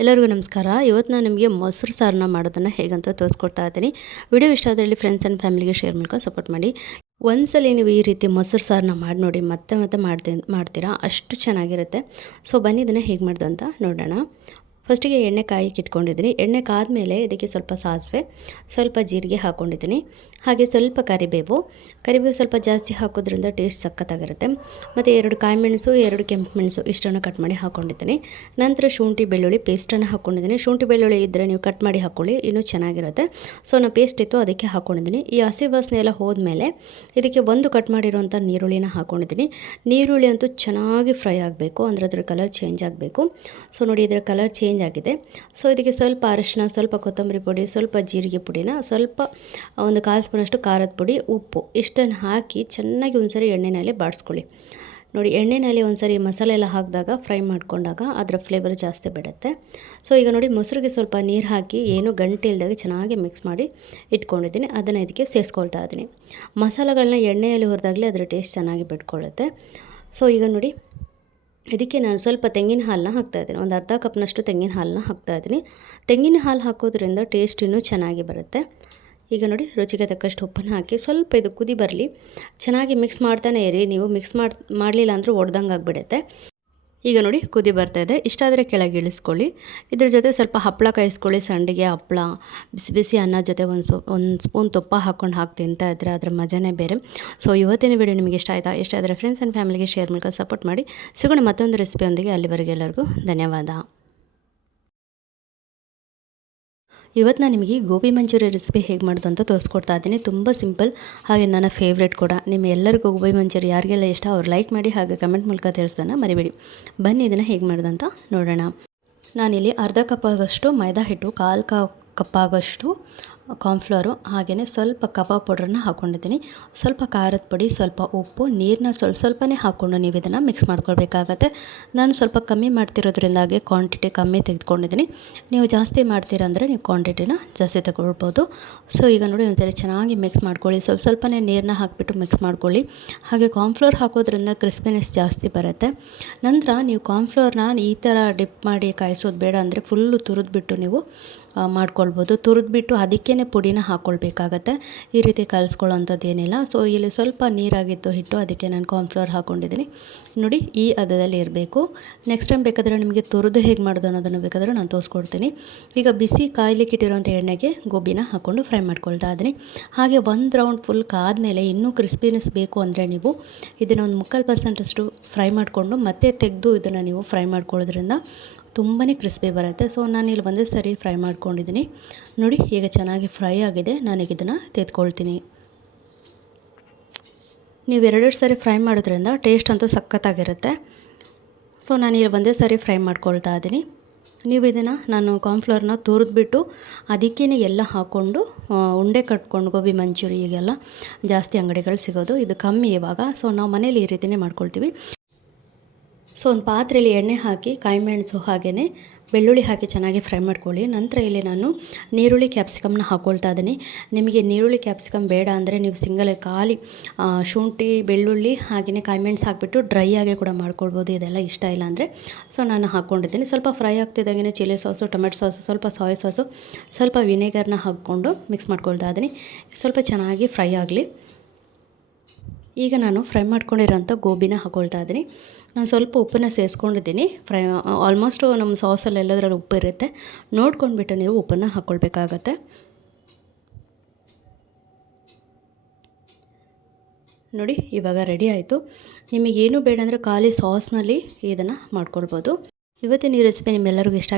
ಎಲ್ಲರಿಗೂ ನಮಸ್ಕಾರ. ಇವತ್ತು ನಾನು ನಿಮಗೆ ಮೊಸರು ಸಾರನ್ನ ಮಾಡೋದನ್ನು ಹೇಗಂತ ತೋರಿಸ್ಕೊಡ್ತಾ ಇದ್ದೀನಿ. ವಿಡಿಯೋ ಇಷ್ಟ ಅದರಲ್ಲಿ ಫ್ರೆಂಡ್ಸ್ ಆ್ಯಂಡ್ ಫ್ಯಾಮಿಲಿಗೆ ಶೇರ್ ಮೂಲಕ ಸಪೋರ್ಟ್ ಮಾಡಿ. ಒಂದ್ಸಲಿ ನೀವು ಈ ರೀತಿ ಮೊಸರು ಸಾರನ್ನ ಮಾಡಿ ನೋಡಿ ಮತ್ತೆ ಮತ್ತೆ ಮಾಡ್ತೀನಿ ಮಾಡ್ತೀರಾ? ಅಷ್ಟು ಚೆನ್ನಾಗಿರುತ್ತೆ. ಸೊ ಬನ್ನಿ, ಇದನ್ನು ಹೇಗೆ ಮಾಡೋದು ಅಂತ ನೋಡೋಣ. ಫಸ್ಟಿಗೆ ಎಣ್ಣೆ ಕಾಯಿ ಇಟ್ಕೊಂಡಿದ್ದೀನಿ. ಎಣ್ಣೆ ಕಾದ್ಮೇಲೆ ಇದಕ್ಕೆ ಸ್ವಲ್ಪ ಸಾಸಿವೆ, ಸ್ವಲ್ಪ ಜೀರಿಗೆ ಹಾಕ್ಕೊಂಡಿದ್ದೀನಿ ಹಾಗೆ ಸ್ವಲ್ಪ ಕರಿಬೇವು. ಕರಿಬೇವು ಸ್ವಲ್ಪ ಜಾಸ್ತಿ ಹಾಕೋದ್ರಿಂದ ಟೇಸ್ಟ್ ಸಖತ್ತಾಗಿರುತ್ತೆ. ಮತ್ತು ಎರಡು ಕಾಯಿ ಮೆಣಸು, ಎರಡು ಕೆಂಪು ಮೆಣಸು ಇಷ್ಟನ್ನು ಕಟ್ ಮಾಡಿ ಹಾಕ್ಕೊಂಡಿದ್ದೀನಿ ನಂತರ ಶುಂಠಿ, ಬೆಳ್ಳುಳ್ಳಿ ಪೇಸ್ಟನ್ನು ಹಾಕ್ಕೊಂಡಿದ್ದೀನಿ ಶುಂಠಿ, ಬೆಳ್ಳುಳ್ಳಿ ಇದ್ದರೆ ನೀವು ಕಟ್ ಮಾಡಿ ಹಾಕ್ಕೊಳ್ಳಿ ಇನ್ನೂ ಚೆನ್ನಾಗಿರುತ್ತೆ. ಸೊ, ನಾನು ಪೇಸ್ಟ್ ಇತ್ತು, ಅದಕ್ಕೆ ಹಾಕ್ಕೊಂಡಿದ್ದೀನಿ ಈ ಹಸಿ ವಾಸನೆ ಎಲ್ಲ ಹೋದ್ಮೇಲೆ ಇದಕ್ಕೆ ಒಂದು ಕಟ್ ಮಾಡಿರುವಂಥ ನೀರುಳ್ಳಿನ ಹಾಕ್ಕೊಂಡಿದ್ದೀನಿ ನೀರುಳ್ಳಿ ಅಂತೂ ಚೆನ್ನಾಗಿ ಫ್ರೈ ಆಗಬೇಕು, ಅಂದರೆ ಅದರ ಕಲರ್ ಚೇಂಜ್ ಆಗಬೇಕು. ಸೊ, ನೋಡಿ, ಇದರ ಕಲರ್ ಚೇಂಜ್ ಆಗಿದೆ ಸೊ ಇದಕ್ಕೆ ಸ್ವಲ್ಪ ಅರಶಿನ ಸ್ವಲ್ಪ ಕೊತ್ತಂಬರಿ ಪುಡಿ, ಸ್ವಲ್ಪ ಜೀರಿಗೆ ಪುಡಿನ ಸ್ವಲ್ಪ ಒಂದು ಕಾಲು ಸ್ಪೂನಷ್ಟು ಖಾರದ ಪುಡಿ, ಉಪ್ಪು ಇಷ್ಟನ್ನು ಹಾಕಿ ಚೆನ್ನಾಗಿ ಒಂದ್ಸರಿ ಎಣ್ಣೆನಲ್ಲಿ ಬಾಡಿಸ್ಕೊಳ್ಳಿ. ನೋಡಿ ಎಣ್ಣೆಯಲ್ಲಿ ಒಂದ್ಸರಿ ಮಸಾಲೆ ಎಲ್ಲ ಹಾಕಿದಾಗ, ಫ್ರೈ ಮಾಡಿಕೊಂಡಾಗ ಅದರ ಫ್ಲೇವರ್ ಜಾಸ್ತಿ ಬಿಡುತ್ತೆ. ಸೊ ಈಗ ನೋಡಿ, ಮೊಸರಿಗೆ ಸ್ವಲ್ಪ ನೀರು ಹಾಕಿ ಏನು ಗಂಟೆ ಇಲ್ದಾಗ ಚೆನ್ನಾಗಿ ಮಿಕ್ಸ್ ಮಾಡಿ ಇಟ್ಕೊಂಡಿದ್ದೀನಿ. ಅದನ್ನು ಇದಕ್ಕೆ ಸೇರಿಸ್ಕೊಳ್ತಾ ಇದ್ದೀನಿ. ಮಸಾಲೆಗಳನ್ನ ಎಣ್ಣೆಯಲ್ಲಿ ಹುರಿದಾಗಲೇ ಅದರ ಟೇಸ್ಟ್ ಚೆನ್ನಾಗಿ ಬಿಟ್ಕೊಳ್ಳುತ್ತೆ. ಸೊ ಈಗ ನೋಡಿ ಇದಕ್ಕೆ ನಾನು ಸ್ವಲ್ಪ ತೆಂಗಿನ ಹಾಲನ್ನ ಹಾಕ್ತಾಯಿದ್ದೀನಿ ಒಂದು ಅರ್ಧ ಕಪ್ನಷ್ಟು ತೆಂಗಿನ ಹಾಲನ್ನ ಹಾಕ್ತಾ ಇದ್ದೀನಿ. ತೆಂಗಿನ ಹಾಲು ಹಾಕೋದ್ರಿಂದ ಟೇಸ್ಟ್ ಇನ್ನೂ ಚೆನ್ನಾಗಿ ಬರುತ್ತೆ. ಈಗ ನೋಡಿ, ರುಚಿಗೆ ತಕ್ಕಷ್ಟು ಉಪ್ಪನ್ನು ಹಾಕಿ ಸ್ವಲ್ಪ ಇದು ಕುದಿ ಬರಲಿ. ಚೆನ್ನಾಗಿ ಮಿಕ್ಸ್ ಮಾಡ್ತಾನೆ ಇರಿ. ನೀವು ಮಿಕ್ಸ್ ಮಾಡಿ, ಮಾಡಲಿಲ್ಲ ಅಂದರೂ ಒಡ್ದಂಗೆ ಆಗಿಬಿಡುತ್ತೆ ಈಗ ನೋಡಿ ಕುದಿ ಬರ್ತಾ ಇದೆ. ಇಷ್ಟಾದರೆ ಕೆಳಗೆ ಇಳಿಸ್ಕೊಳ್ಳಿ. ಇದ್ರ ಜೊತೆ ಸ್ವಲ್ಪ ಹಪ್ಪಳ ಕಾಯಿಸ್ಕೊಳ್ಳಿ. ಸಂಡಿಗೆ ಹಪ್ಪಳ ಬಿಸಿ ಬಿಸಿ ಅನ್ನ ಜೊತೆ ಒಂದು ಸೊ ಒಂದು ಸ್ಪೂನ್ ತುಪ್ಪ ಹಾಕ್ಕೊಂಡು ಹಾಕಿ ತಿಂತಾ ಇದ್ದರೆ ಅದರ ಮಜಾನೇ ಬೇರೆ. ಸೊ ಇವತ್ತಿನ ವಿಡಿಯೋ ನಿಮಗೆ ಇಷ್ಟ ಆಯಿತಾ? ಇಷ್ಟ ಆದರೆ ಫ್ರೆಂಡ್ಸ್ ಆ್ಯಂಡ್ ಫ್ಯಾಮಿಲಿಗೆ ಶೇರ್ ಮೂಲಕ ಸಪೋರ್ಟ್ ಮಾಡಿ. ಸಿಗೋಣ ಮತ್ತೊಂದು ರೆಸಿಪಿಯೊಂದಿಗೆ ಅಲ್ಲಿವರೆಗೆ ಎಲ್ಲರಿಗೂ ಧನ್ಯವಾದ. ಇವತ್ತು ನಾನು ನಿಮಗೆ ಗೋಬಿ ಮಂಚೂರಿ ರೆಸಿಪಿ ಹೇಗೆ ಮಾಡೋದು ಅಂತ ತೋರಿಸ್ಕೊಡ್ತಾ ಇದ್ದೀನಿ. ತುಂಬ ಸಿಂಪಲ್, ಹಾಗೆ ನನ್ನ ಫೇವ್ರೇಟ್ ಕೂಡ. ನಿಮ್ಮ ಎಲ್ಲರಿಗೂ ಗೋಬಿ ಮಂಚೂರಿ ಯಾರಿಗೆಲ್ಲ ಇಷ್ಟ, ಅವ್ರು ಲೈಕ್ ಮಾಡಿ ಹಾಗೆ ಕಮೆಂಟ್ ಮೂಲಕ ತಿಳಿಸೋಣ ಮರಿಬೇಡಿ. ಬನ್ನಿ ಇದನ್ನು ಹೇಗೆ ಮಾಡೋದು ಅಂತ ನೋಡೋಣ. ನಾನಿಲ್ಲಿ ಅರ್ಧ ಕಪ್ ಆಗೋಷ್ಟು ಮೈದಾ ಹಿಟ್ಟು, ಕಾಲು ಕಪ್ ಆಗೋಷ್ಟು ಕಾರ್ನ್ಫ್ಲೋರು ಹಾಗೆಯೇ ಸ್ವಲ್ಪ ಕಬಾಬ್ ಪೌಡ್ರನ್ನ ಹಾಕ್ಕೊಂಡಿದ್ದೀನಿ ಸ್ವಲ್ಪ ಖಾರದ ಪುಡಿ, ಸ್ವಲ್ಪ ಉಪ್ಪು ನೀರನ್ನ ಸ್ವಲ್ಪ, ಸ್ವಲ್ಪನೇ ಹಾಕ್ಕೊಂಡು ನೀವು ಇದನ್ನು ಮಿಕ್ಸ್ ಮಾಡ್ಕೊಳ್ಬೇಕಾಗತ್ತೆ. ನಾನು ಸ್ವಲ್ಪ ಕಮ್ಮಿ ಮಾಡ್ತಿರೋದ್ರಿಂದಾಗಿ ಕ್ವಾಂಟಿಟಿ ಕಮ್ಮಿ ತೆಗೆದುಕೊಂಡಿದ್ದೀನಿ. ನೀವು ಜಾಸ್ತಿ ಮಾಡ್ತೀರಂದರೆ ನೀವು ಕ್ವಾಂಟಿಟಿನ ಜಾಸ್ತಿ ತಗೊಳ್ಬೋದು. ಸೊ ಈಗ ನೋಡಿ ಒಂದ್ಸರಿ ಚೆನ್ನಾಗಿ ಮಿಕ್ಸ್ ಮಾಡ್ಕೊಳ್ಳಿ. ಸ್ವಲ್ಪ ಸ್ವಲ್ಪನೇ ನೀರನ್ನ ಹಾಕಿಬಿಟ್ಟು ಮಿಕ್ಸ್ ಮಾಡ್ಕೊಳ್ಳಿ. ಹಾಗೆ ಕಾರ್ನ್ಫ್ಲೋರ್ ಹಾಕೋದ್ರಿಂದ ಕ್ರಿಸ್ಪಿನೆಸ್ ಜಾಸ್ತಿ ಬರುತ್ತೆ. ನಂತರ ನೀವು ಕಾರ್ನ್ಫ್ಲೋರ್ನ ಈ ಥರ ಡಿಪ್ ಮಾಡಿ ಕಾಯಿಸೋದು ಬೇಡ ಅಂದರೆ ಫುಲ್ಲು ತುರಿದ್ಬಿಟ್ಟು ನೀವು ಮಾಡ್ಕೊಳ್ಬೋದು. ತುರಿದ್ಬಿಟ್ಟು ಅದಕ್ಕೇ ಪುಡಿನ ಹಾಕ್ಕೊಳ್ಬೇಕಾಗತ್ತೆ. ಈ ರೀತಿ ಕಲಿಸ್ಕೊಳ್ಳೋಂಥದ್ದು ಏನಿಲ್ಲ ಸೊ ಇಲ್ಲಿ ಸ್ವಲ್ಪ ನೀರಾಗಿತ್ತು ಹಿಟ್ಟು, ಅದಕ್ಕೆ ನಾನು ಕಾರ್ನ್ಫ್ಲೋರ್ ಹಾಕ್ಕೊಂಡಿದ್ದೀನಿ. ನೋಡಿ, ಈ ಅದದಲ್ಲಿ ಇರಬೇಕು. ನೆಕ್ಸ್ಟ್ ಟೈಮ್ ಬೇಕಾದರೆ ನಿಮಗೆ ತುರಿದು ಹೇಗೆ ಮಾಡೋದು ಅನ್ನೋದನ್ನು ಬೇಕಾದರೂ ನಾನು ತೋರಿಸ್ಕೊಡ್ತೀನಿ. ಈಗ ಬಿಸಿ ಕಾಯ್ಲಿಕ್ಕೆ ಇಟ್ಟಿರೋಂಥ ಎಣ್ಣೆಗೆ ಗೋಬಿನ ಹಾಕ್ಕೊಂಡು ಫ್ರೈ ಮಾಡ್ಕೊಳ್ತಾ ಇದ್ದೀನಿ. ಹಾಗೆ ಒಂದು ರೌಂಡ್ ಫುಲ್ ಕಾದಮೇಲೆ ಇನ್ನೂ ಕ್ರಿಸ್ಪಿನೆಸ್ ಬೇಕು ಅಂದರೆ ನೀವು ಇದನ್ನು ಒಂದು ಮುಕ್ಕಾಲು ಪರ್ಸೆಂಟಷ್ಟು ಫ್ರೈ ಮಾಡಿಕೊಂಡು ಮತ್ತೆ ತೆಗೆದು ಇದನ್ನು ನೀವು ಫ್ರೈ ಮಾಡ್ಕೊಳ್ಳೋದ್ರಿಂದ ತುಂಬಾ ಕ್ರಿಸ್ಪಿ ಬರುತ್ತೆ. ಸೊ ನಾನು ಇಲ್ಲಿ ಒಂದೇ ಸರಿ ಫ್ರೈ ಮಾಡ್ಕೊಂಡಿದ್ದೀನಿ ನೋಡಿ, ಈಗ ಚೆನ್ನಾಗಿ ಫ್ರೈ ಆಗಿದೆ. ನಾನೀಗ ಇದನ್ನು ತೆಗೆದುಕೊಳ್ತೀನಿ ನೀವು ಎರಡೆರಡು ಸರಿ ಫ್ರೈ ಮಾಡೋದ್ರಿಂದ ಟೇಸ್ಟ್ ಅಂತೂ ಸಖತ್ತಾಗಿರುತ್ತೆ. ಸೊ ನಾನು ಇಲ್ಲಿ ಒಂದೇ ಸರಿ ಫ್ರೈ ಮಾಡ್ಕೊಳ್ತಾ ಇದ್ದೀನಿ ನೀವು ಇದನ್ನು ನಾನು ಕಾರ್ನ್ಫ್ಲವರ್ನ ತುರಿದ್ಬಿಟ್ಟು ಅದಕ್ಕೇ ಎಲ್ಲ ಹಾಕ್ಕೊಂಡು ಉಂಡೆ ಕಟ್ಕೊಂಡು, ಗೋಬಿ ಮಂಚೂರಿ, ಈಗೆಲ್ಲ ಜಾಸ್ತಿ ಅಂಗಡಿಗಳು ಸಿಗೋದು. ಇದು ಕಮ್ಮಿ ಇವಾಗ. ಸೊ ನಾವು ಮನೇಲಿ ಈ ರೀತಿಯೇ ಮಾಡ್ಕೊಳ್ತೀವಿ. ಸೊ ಒಂದು ಪಾತ್ರೆಯಲ್ಲಿ ಎಣ್ಣೆ ಹಾಕಿ, ಕಾಯಿಮೆಣಸು ಹಾಗೆಯೇ ಬೆಳ್ಳುಳ್ಳಿ ಹಾಕಿ ಚೆನ್ನಾಗಿ ಫ್ರೈ ಮಾಡ್ಕೊಳ್ಳಿ. ನಂತರ ಇಲ್ಲಿ ನಾನು ನೀರುಳ್ಳಿ ಕ್ಯಾಪ್ಸಿಕಮ್ನ ಹಾಕ್ಕೊಳ್ತಾ ಇದ್ದೀನಿ. ನಿಮಗೆ ನೀರುಳ್ಳಿ ಕ್ಯಾಪ್ಸಿಕಮ್ ಬೇಡ ಅಂದರೆ ನೀವು ಸಿಂಗಲ್ ಖಾಲಿ ಶುಂಠಿ, ಬೆಳ್ಳುಳ್ಳಿ ಹಾಗೆಯೇ ಕಾಯಿಮೆಣ್ಸು ಹಾಕಿಬಿಟ್ಟು ಡ್ರೈ ಆಗಿ ಕೂಡ ಮಾಡ್ಕೊಳ್ಬೋದು. ಇದೆಲ್ಲ ಇಷ್ಟ ಇಲ್ಲ ಅಂದರೆ. ಸೊ ನಾನು ಹಾಕ್ಕೊಂಡಿದ್ದೀನಿ. ಸ್ವಲ್ಪ ಫ್ರೈ ಆಗ್ತಿದ್ದಾಗೇ ಚಿಲ್ಲಿ ಸಾಸು, ಟೊಮೆಟೊ ಸಾಸು, ಸ್ವಲ್ಪ ಸಾಯ್ ಸಾಸು, ಸ್ವಲ್ಪ ವಿನೆಗರ್ನ ಹಾಕ್ಕೊಂಡು ಮಿಕ್ಸ್ ಮಾಡ್ಕೊಳ್ತಾ ಇದ್ದೀನಿ. ಸ್ವಲ್ಪ ಚೆನ್ನಾಗಿ ಫ್ರೈ ಆಗಲಿ. ಈಗ ನಾನು ಫ್ರೈ ಮಾಡ್ಕೊಂಡಿರೋಂಥ ಗೋಬಿನ ಹಾಕ್ಕೊಳ್ತಾ ಇದ್ದೀನಿ. ನಾನು ಸ್ವಲ್ಪ ಉಪ್ಪನ್ನು ಸೇರಿಸ್ಕೊಂಡಿದ್ದೀನಿ ಫ್ರೈ, ಆಲ್ಮೋಸ್ಟು ನಮ್ಮ ಸಾಸಲ್ಲಿ ಎಲ್ಲದರಲ್ಲಿ ಉಪ್ಪು ಇರುತ್ತೆ. ನೋಡ್ಕೊಂಡ್ಬಿಟ್ಟು ನೀವು ಉಪ್ಪನ್ನು ಹಾಕ್ಕೊಳ್ಬೇಕಾಗತ್ತೆ. ನೋಡಿ, ಇವಾಗ ರೆಡಿ ಆಯಿತು. ನಿಮಗೇನು ಬೇಡ ಅಂದರೆ ಖಾಲಿ ಸಾಸ್ನಲ್ಲಿ ಇದನ್ನು ಮಾಡ್ಕೊಳ್ಬೋದು. ಇವತ್ತಿನ ಈ ರೆಸಿಪಿ ನಿಮ್ಮೆಲ್ಲರಿಗೂ ಇಷ್ಟ